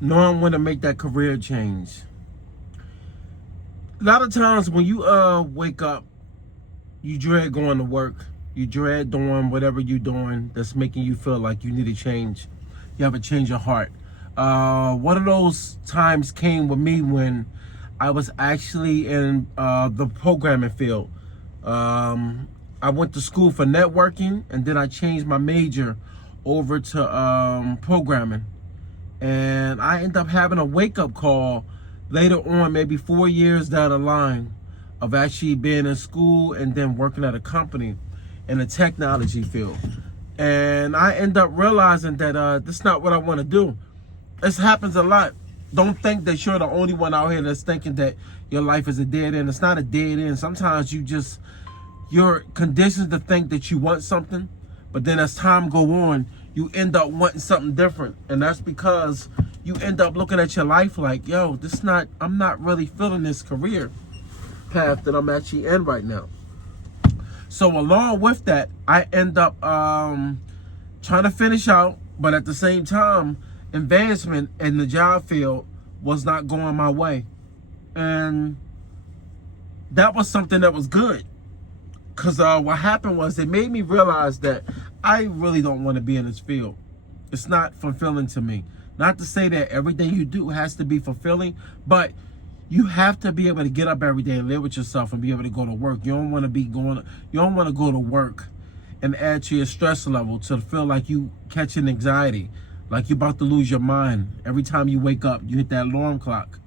knowing when to make that career change. A lot of times when you wake up, you dread going to work. You dread doing whatever you're doing that's making you feel like you need a change. You have a change of heart. One of those times came with me when I was actually in the programming field. I went to school for networking, and then I changed my major over to programming. And I ended up having a wake-up call later on, maybe 4 years down the line, of actually being in school and then working at a company in the technology field. And I end up realizing that this is not what I want to do. This happens a lot. Don't think that you're the only one out here that's thinking that your life is a dead end. It's not a dead end. Sometimes you're conditioned to think that you want something, but then as time go on, you end up wanting something different. And that's because you end up looking at your life like, yo, I'm not really feeling this career path that I'm actually in right now. So along with that, I end up trying to finish out, but at the same time, advancement in the job field was not going my way. And that was something that was good. Because what happened was it made me realize that I really don't want to be in this field. It's not fulfilling to me. Not to say that everything you do has to be fulfilling, but you have to be able to get up every day and live with yourself and be able to go to work. You don't want to go to work and add to your stress level to feel like you catching anxiety, like you're about to lose your mind. Every time you wake up, you hit that alarm clock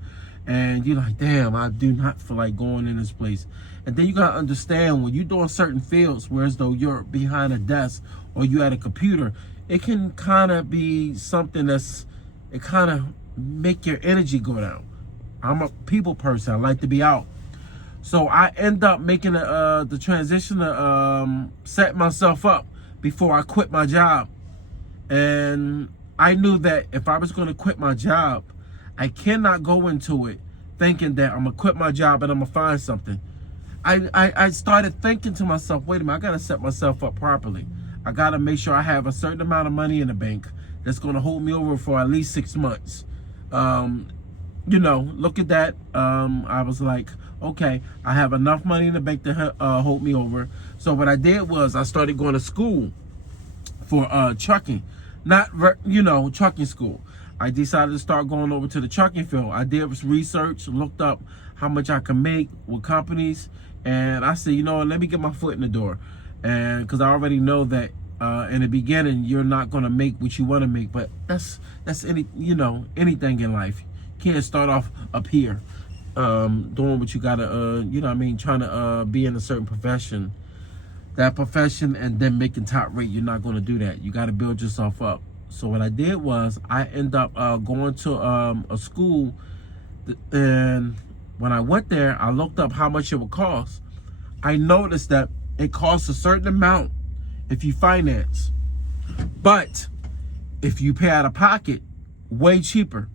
and you're like, damn, I do not feel like going in this place. And then you got to understand, when you're doing certain fields, whereas though you're behind a desk or you at a computer, it can kind of be something it kind of make your energy go down. I'm a people person. I like to be out. So I end up making the transition to set myself up before I quit my job. And I knew that if I was going to quit my job, I cannot go into it thinking that I'm going to quit my job and I'm going to find something. I started thinking to myself, wait a minute, I got to set myself up properly. I got to make sure I have a certain amount of money in the bank that's going to hold me over for at least 6 months. Look at that. I was like, okay, I have enough money in the bank to hold me over. So what I did was I started going to school for trucking. Not, trucking school. I decided to start going over to the trucking field. I did research, looked up how much I can make with companies. And I said, let me get my foot in the door. And because I already know that in the beginning, you're not going to make what you want to make. But that's anything in life. You can't start off up here doing what you got to, trying to be in a certain profession. That profession and then making top rate, you're not going to do that. You got to build yourself up. So what I did was I ended up going to a school, and when I went there, I looked up how much it would cost. I noticed that it costs a certain amount if you finance, but if you pay out of pocket, way cheaper.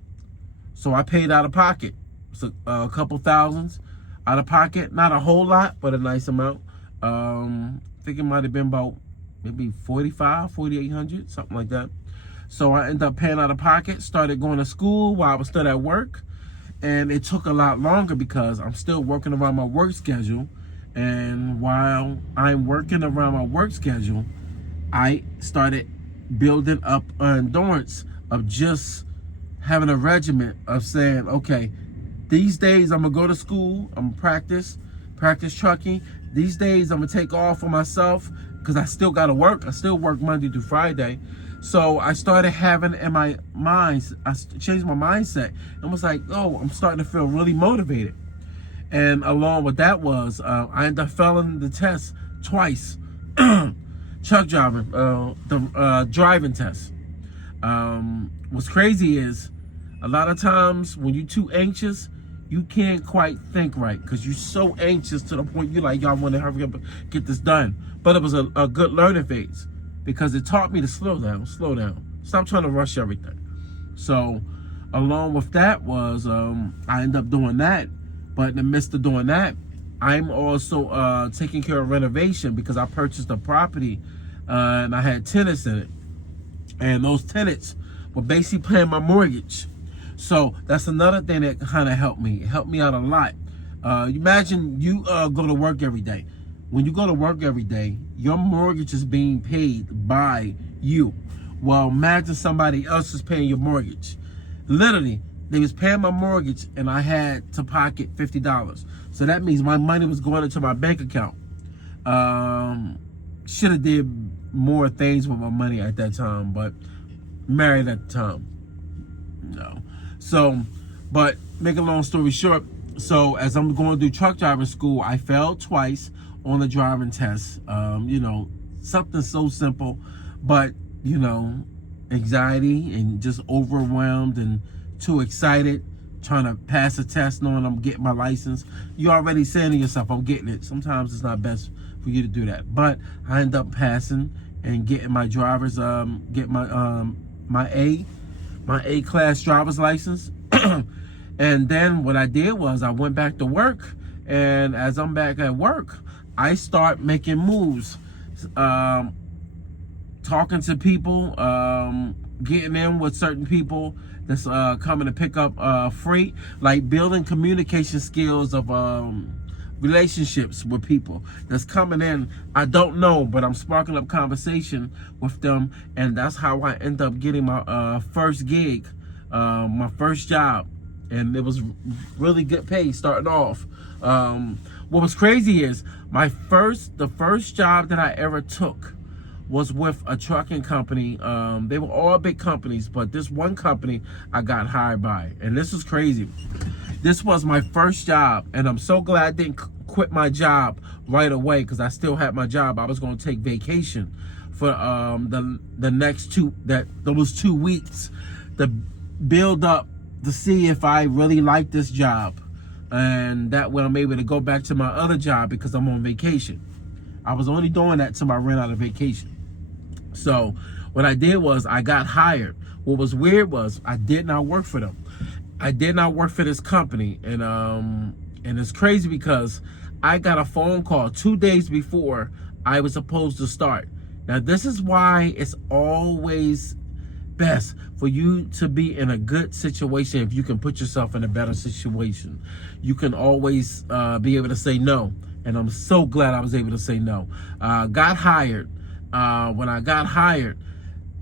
So I paid out of pocket. So a couple thousands out of pocket, not a whole lot, but a nice amount. I think it might have been about maybe $4,800, something like that. So I ended up paying out of pocket, started going to school while I was still at work. And it took a lot longer because I'm still working around my work schedule. And while I'm working around my work schedule, I started building up endurance of just having a regiment of saying, okay, these days I'm gonna go to school, I'm gonna practice trucking. These days I'm gonna take off for myself because I still gotta work. I still work Monday through Friday. So I started having in my mind, I changed my mindset and was like, oh, I'm starting to feel really motivated. And along with that was, I ended up failing the test twice. Truck driving, the driving test. What's crazy is a lot of times when you're too anxious, you can't quite think right because you're so anxious to the point you're like, y'all want to hurry up and get this done. But it was a good learning phase because it taught me to slow down. Stop trying to rush everything. So along with that was, I ended up doing that. But in the midst of doing that, I'm also taking care of renovation because I purchased a property and I had tenants in it. And those tenants were basically paying my mortgage. So that's another thing that kind of helped me. It helped me out a lot. Imagine you go to work every day. When you go to work every day, your mortgage is being paid by you. Well, imagine somebody else is paying your mortgage. Literally, they was paying my mortgage and I had to pocket $50. So that means my money was going into my bank account. Should have did more things with my money at that time, but married at the time. No. So, but make a long story short, so as I'm going through truck driving school, I failed twice on the driving test. You know, something so simple, but you know, anxiety and just overwhelmed and too excited trying to pass a test knowing I'm getting my license. You already saying to yourself, I'm getting it. Sometimes it's not best for you to do that, but I end up passing and getting my driver's get my A class driver's license. And then what I did was I went back to work, and as I'm back at work, I start making moves, talking to people, getting in with certain people that's coming to pick up freight, like building communication skills of relationships with people that's coming in. I don't know, but I'm sparking up conversation with them, and that's how I end up getting my first gig, my first job, and it was really good pay starting off. What was crazy is the first job that I ever took was with a trucking company. They were all big companies, but this one company I got hired by, and this was crazy. This was my first job, and I'm so glad I didn't quit my job right away, because I still had my job. I was going to take vacation for the next those 2 weeks to build up to see if I really like this job, and that way I'm able to go back to my other job because I'm on vacation. I was only doing that till I ran out of vacation. So what I did was I got hired. What was weird was I did not work for them. I did not work for this company, and it's crazy because I got a phone call 2 days before I was supposed to start. Now this is why it's always best for you to be in a good situation. If you can put yourself in a better situation, you can always be able to say no. And I'm so glad I was able to say no. Got hired. When I got hired,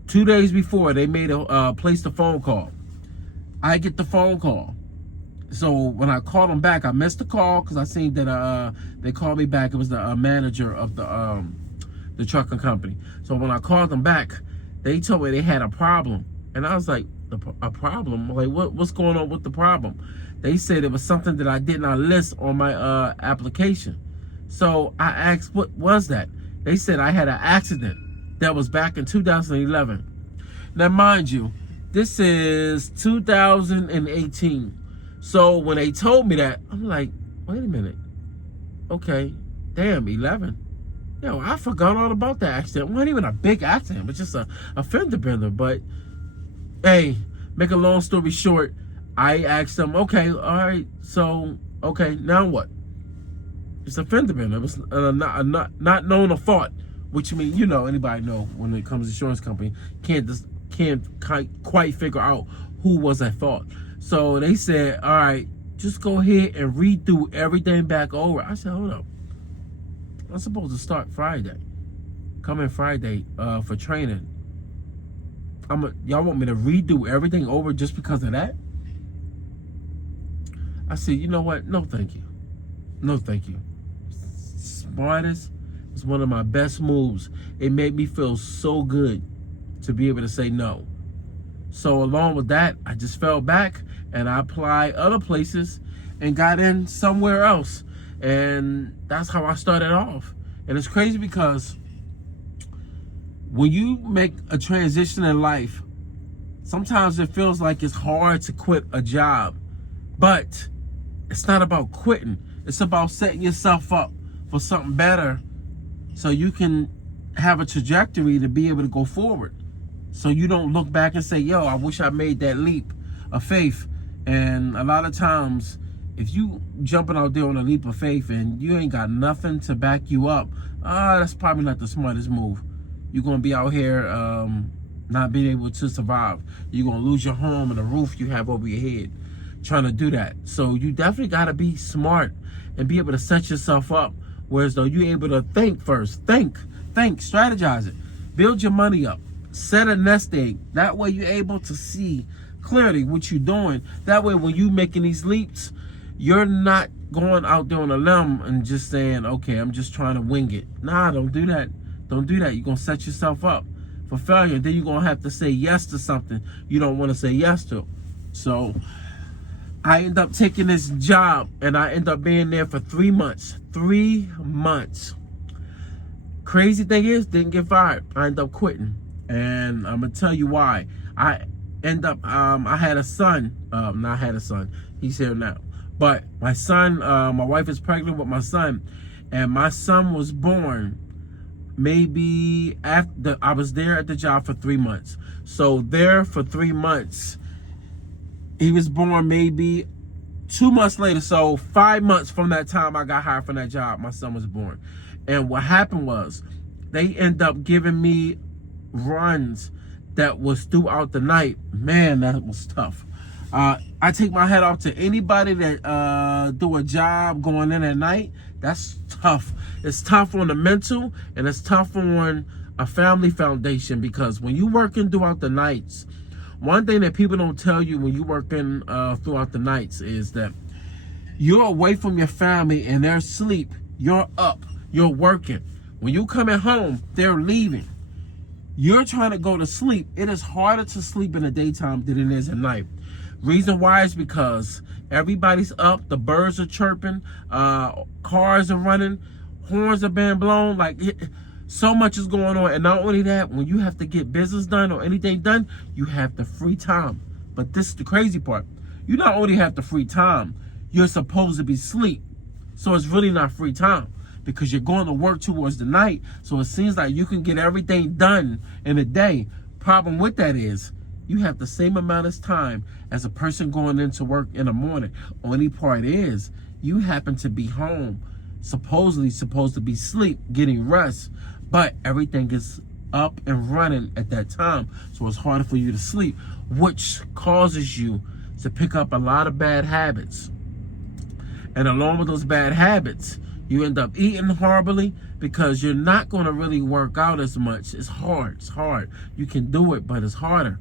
2 days before, they made placed a phone call. I get the phone call. So when I called them back, I missed the call because I seen that they called me back. It was the manager of the trucking company. So when I called them back, they told me they had a problem, and I was like, a problem? Like, what's going on with the problem? They said it was something that I did not list on my application. So I asked, what was that? They said I had an accident that was back in 2011. Now, mind you, this is 2018. So when they told me that, I'm like, wait a minute. Okay, damn, 11. Yo, I forgot all about that accident. It wasn't even a big accident, but just a fender bender. But hey, make a long story short, I asked them, okay, all right, so okay, now what? It's a fender bender. It was not known a fault, which means, you know, anybody know when it comes to insurance company can't quite figure out who was at fault. So they said, all right, just go ahead and redo everything back over. I said, hold up. I'm supposed to start Friday. Come in Friday for training. Y'all want me to redo everything over just because of that? I said, you know what? No, thank you. No, thank you. Smartest was one of my best moves. It made me feel so good to be able to say no. So along with that, I just fell back and I applied other places and got in somewhere else. And that's how I started off. And it's crazy because when you make a transition in life, sometimes it feels like it's hard to quit a job. But it's not about quitting. It's about setting yourself up for something better so you can have a trajectory to be able to go forward. So you don't look back and say, yo, I wish I made that leap of faith. And a lot of times, if you jumping out there on a leap of faith and you ain't got nothing to back you up, that's probably not the smartest move. You're going to be out here not being able to survive. You're going to lose your home and the roof you have over your head trying to do that. So you definitely got to be smart and be able to set yourself up, whereas though you're able to think first. Think, strategize it. Build your money up. Set a nest egg. That way you're able to see clearly what you're doing. That way when you making these leaps, you're not going out there on a limb and just saying, okay, I'm just trying to wing it. Nah, don't do that. Don't do that. You're going to set yourself up for failure. Then you're going to have to say yes to something you don't want to say yes to. So I end up taking this job and I end up being there for 3 months. 3 months. Crazy thing is, didn't get fired. I end up quitting. And I'm going to tell you why. I end up, I had a son. Not had a son. He's here now. But my son, my wife is pregnant with my son. And my son was born maybe after, I was there at the job for 3 months. So there for 3 months, he was born maybe 2 months later. So 5 months from that time I got hired from that job, my son was born. And what happened was they end up giving me runs that was throughout the night. Man, that was tough. I take my hat off to anybody that do a job going in at night. That's tough. It's tough on the mental and it's tough on a family foundation, because when you working throughout the nights, one thing that people don't tell you when you working throughout the nights is that you're away from your family and they're asleep. You're up. You're working. When you coming home, they're leaving. You're trying to go to sleep. It is harder to sleep in the daytime than it is at night. Reason why is because everybody's up. The birds are chirping. Cars are running. Horns are being blown. Like, so much is going on. And not only that, when you have to get business done or anything done, you have the free time. But this is the crazy part. You not only have the free time, you're supposed to be asleep. So it's really not free time, because you're going to work towards the night. So it seems like you can get everything done in a day. Problem with that is you have the same amount of time as a person going into work in the morning. Only part is you happen to be home, supposedly supposed to be asleep, getting rest, but everything is up and running at that time. So it's harder for you to sleep, which causes you to pick up a lot of bad habits. And along with those bad habits, you end up eating horribly, because you're not going to really work out as much. It's hard. It's hard. You can do it, but it's harder.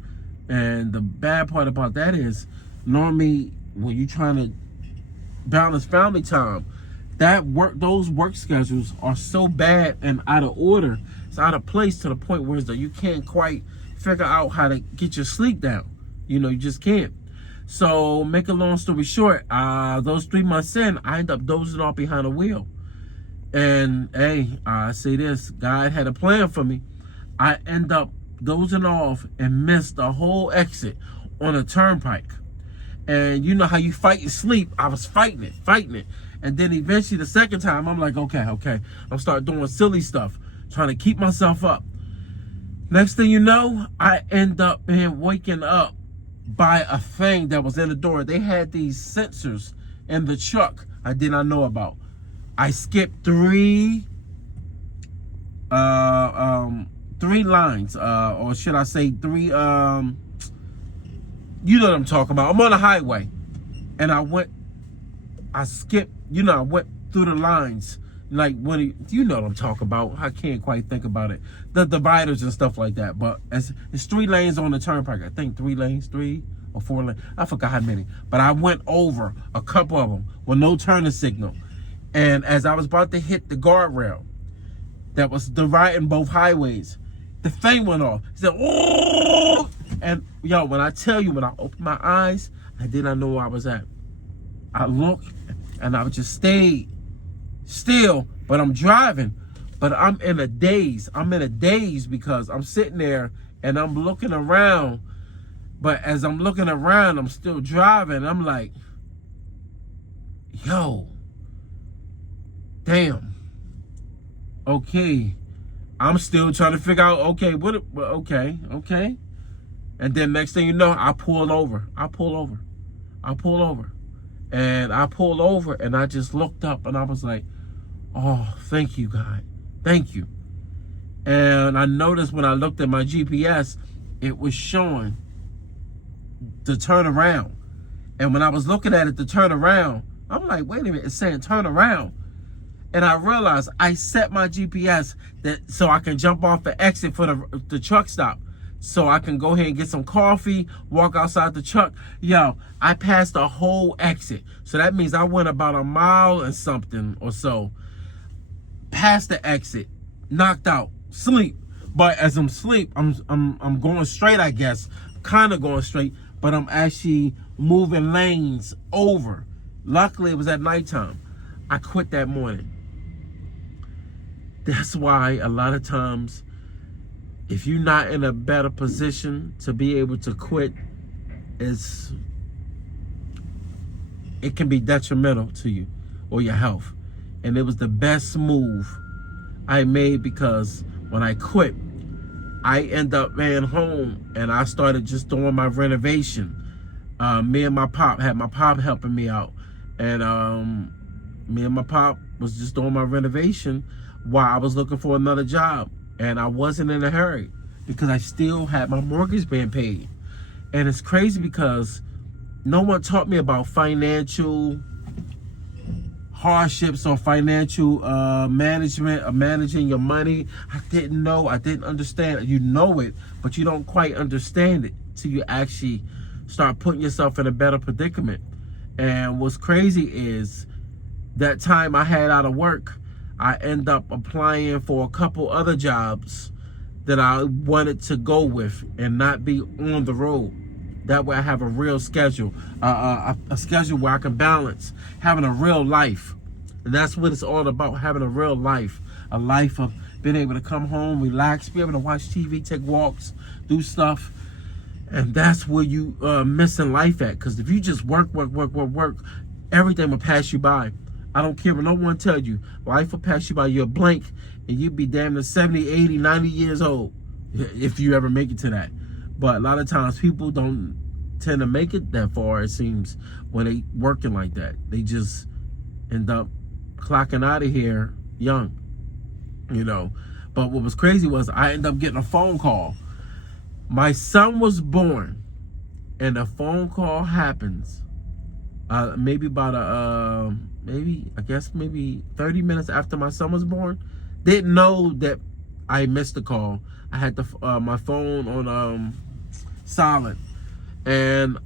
And the bad part about that is, normally when you're trying to balance family time, those work schedules are so bad and out of order. It's out of place to the point where you can't quite figure out how to get your sleep down. You know, you just can't. So make a long story short, those 3 months in, I end up dozing off behind the wheel. And hey, I say this, God had a plan for me. I end up dozing off and missed the whole exit on a turnpike. And you know how you fight your sleep? I was fighting it. And then eventually the second time, I'm like, okay. I'm start doing silly stuff, trying to keep myself up. Next thing you know, I end up waking up by a thing that was in the door. They had these sensors in the truck I did not know about. I skipped three lines, or should I say three, you know what I'm talking about. I'm on a highway, and I went through the lines, like you know what I'm talking about. I can't quite think about it. The dividers and stuff like that. But it's 3 lanes on the turnpike. I think 3 lanes, 3 or 4 lanes. I forgot how many. But I went over a couple of them with no turning signal. And as I was about to hit the guardrail that was dividing both highways, the thing went off. It said, "Oh!" And yo, when I tell you, when I opened my eyes, I did not know where I was at. I looked and I just stayed still, but I'm driving, but I'm in a daze. Because I'm sitting there and I'm looking around, but as I'm looking around, I'm still driving. I'm like, yo, damn. Okay. I'm still trying to figure out, okay. And then next thing you know, I pull over. And I pulled over and I just looked up and I was like, oh, thank you, God. Thank you. And I noticed when I looked at my GPS, it was showing to turn around. And when I was looking at it to turn around, I'm like, wait a minute, it's saying turn around. And I realized I set my GPS that so I can jump off the exit for the truck stop. So I can go ahead and get some coffee, walk outside the truck. Yo, I passed the whole exit. So that means I went about a mile and something or so. Past the exit, knocked out, sleep. But as I'm asleep, I'm going straight, I guess. Kind of going straight, but I'm actually moving lanes over. Luckily, it was at nighttime. I quit that morning. That's why a lot of times, if you're not in a better position to be able to quit, it can be detrimental to you or your health. And it was the best move I made, because when I quit, I end up being home and I started just doing my renovation. Me and my pop had my pop helping me out, and me and my pop was just doing my renovation while I was looking for another job. And I wasn't in a hurry because I still had my mortgage being paid. And it's crazy because no one taught me about financial hardships or financial management or managing your money. I didn't know. I didn't understand. You know it, but you don't quite understand it till you actually start putting yourself in a better predicament. And what's crazy is that time I had out of work, I end up applying for a couple other jobs that I wanted to go with and not be on the road. That way I have a real schedule, a schedule where I can balance having a real life. And that's what it's all about, having a real life. A life of being able to come home, relax, be able to watch TV, take walks, do stuff. And that's where you missing life at. Because if you just work, everything will pass you by. I don't care what no one tell you. Life will pass you by. You'll blink and you'll be damn near 70, 80, 90 years old if you ever make it to that. But a lot of times people don't tend to make it that far, it seems, when they working like that. They just end up clocking out of here young, you know. But what was crazy was I ended up getting a phone call. My son was born, and a phone call happens maybe about maybe 30 minutes after my son was born. Didn't know that I missed the call. I had my phone on silent, and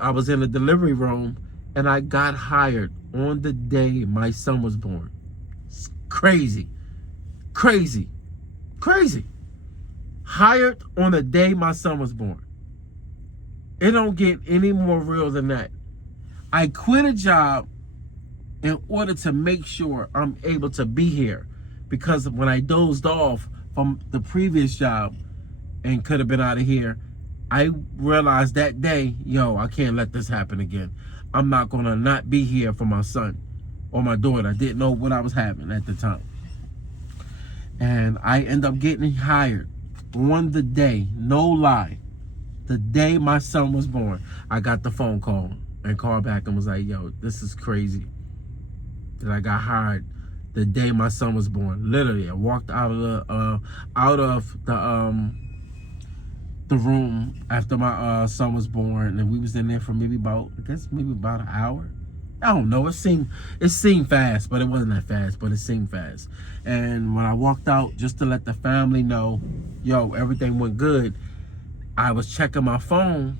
I was in the delivery room, and I got hired on the day my son was born. It's crazy. Hired on the day my son was born. It don't get any more real than that. I quit a job in order to make sure I'm able to be here, because when I dozed off from the previous job and could have been out of here, I realized that day, yo, I can't let this happen again. I'm not gonna not be here for my son or my daughter. I didn't know what I was having at the time. And I end up getting hired on the day, no lie, the day my son was born. I got the phone call and called back and was like, yo, this is crazy that I got hired the day my son was born. Literally, I walked out of the room after my son was born, and we was in there for maybe about an hour. I don't know. It seemed fast, but it wasn't that fast. But it seemed fast. And when I walked out, just to let the family know, yo, everything went good, I was checking my phone,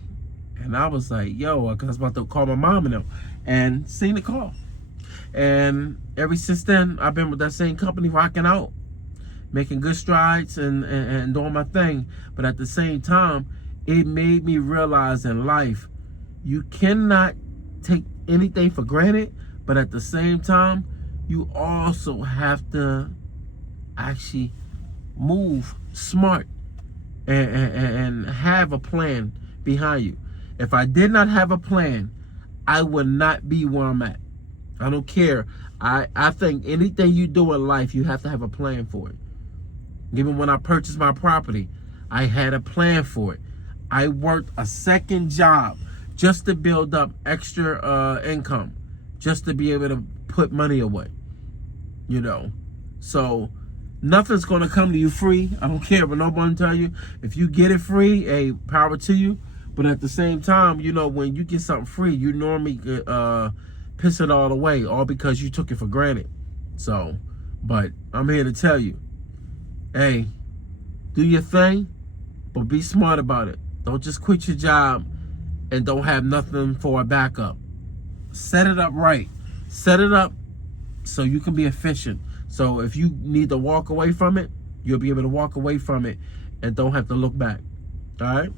and I was like, yo, I was about to call my mom and them, and seen the call. And ever since then, I've been with that same company, rocking out, making good strides and doing my thing. But at the same time, it made me realize in life, you cannot take anything for granted, but at the same time, you also have to actually move smart and have a plan behind you. If I did not have a plan, I would not be where I'm at. I don't care. I think anything you do in life, you have to have a plan for it. Even when I purchased my property, I had a plan for it. I worked a second job just to build up extra income, just to be able to put money away, you know. So Nothing's gonna come to you free. I don't care what nobody tell you. If you get it free, hey, power to you. But at the same time, you know, when you get something free, you normally piss it all away, all because you took it for granted. So, but I'm here to tell you, hey, do your thing, but be smart about it. Don't just quit your job and don't have nothing for a backup. Set it up right. Set it up so you can be efficient. So if you need to walk away from it, you'll be able to walk away from it and don't have to look back. All right?